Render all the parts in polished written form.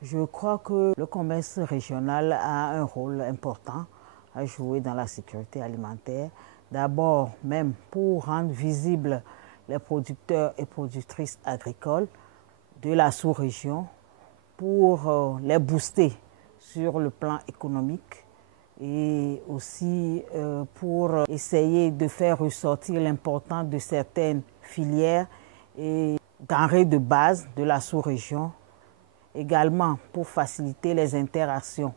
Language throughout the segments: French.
Je crois que le commerce régional a un rôle important à jouer dans la sécurité alimentaire. D'abord, même pour rendre visibles les producteurs et productrices agricoles de la sous-région, pour les booster sur le plan économique et aussi pour essayer de faire ressortir l'importance de certaines filières et denrées de base de la sous-région. Également pour faciliter les interactions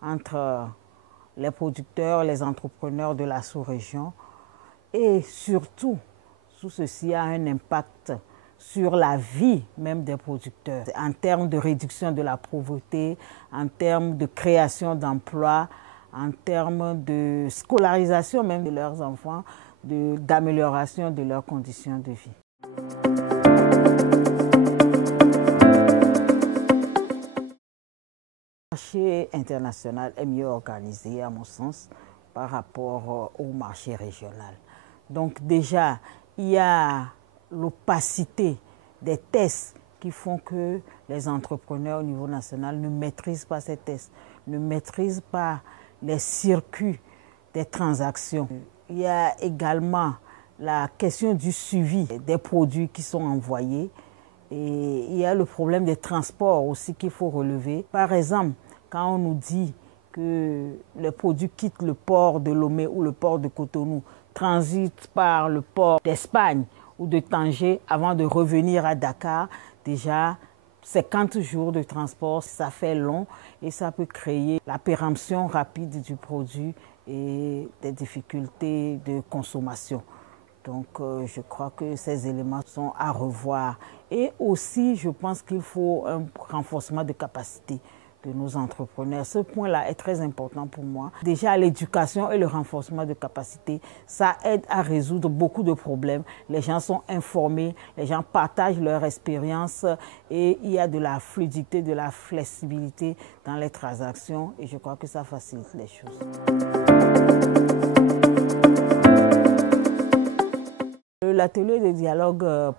entre les producteurs, les entrepreneurs de la sous-région. Et surtout, tout ceci a un impact sur la vie même des producteurs, en termes de réduction de la pauvreté, en termes de création d'emplois, en termes de scolarisation même de leurs enfants, d'amélioration de leurs conditions de vie. Le marché international est mieux organisé, à mon sens, par rapport au marché régional. Donc déjà, il y a l'opacité des tests qui font que les entrepreneurs au niveau national ne maîtrisent pas ces tests, ne maîtrisent pas les circuits des transactions. Il y a également la question du suivi des produits qui sont envoyés. Et il y a le problème des transports aussi qu'il faut relever. Par exemple, quand on nous dit que les produits quittent le port de Lomé ou le port de Cotonou, transitent par le port d'Espagne ou de Tanger avant de revenir à Dakar, déjà 50 jours de transport, ça fait long et ça peut créer la péremption rapide du produit et des difficultés de consommation. Donc, je crois que ces éléments sont à revoir. Et aussi, je pense qu'il faut un renforcement de capacité de nos entrepreneurs. Ce point-là est très important pour moi. Déjà, l'éducation et le renforcement de capacité, ça aide à résoudre beaucoup de problèmes. Les gens sont informés, les gens partagent leur expérience et il y a de la fluidité, de la flexibilité dans les transactions et je crois que ça facilite les choses. L'atelier de dialogue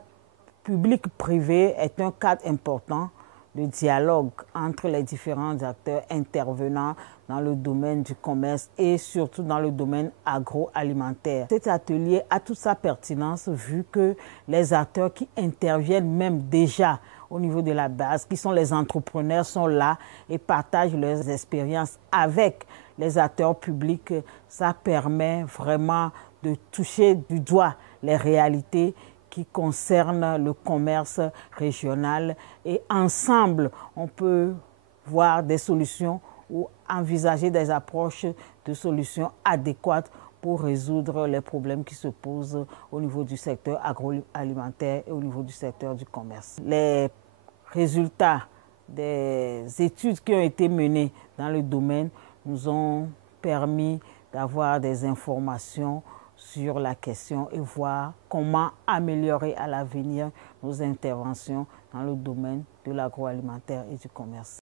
public-privé est un cadre important de dialogue entre les différents acteurs intervenant dans le domaine du commerce et surtout dans le domaine agroalimentaire. Cet atelier a toute sa pertinence vu que les acteurs qui interviennent même déjà au niveau de la base, qui sont les entrepreneurs, sont là et partagent leurs expériences avec les acteurs publics. Ça permet vraiment de toucher du doigt les réalités qui concernent le commerce régional et ensemble, on peut voir des solutions ou envisager des approches de solutions adéquates pour résoudre les problèmes qui se posent au niveau du secteur agroalimentaire et au niveau du secteur du commerce. Les résultats des études qui ont été menées dans le domaine nous ont permis d'avoir des informations sur la question et voir comment améliorer à l'avenir nos interventions dans le domaine de l'agroalimentaire et du commerce.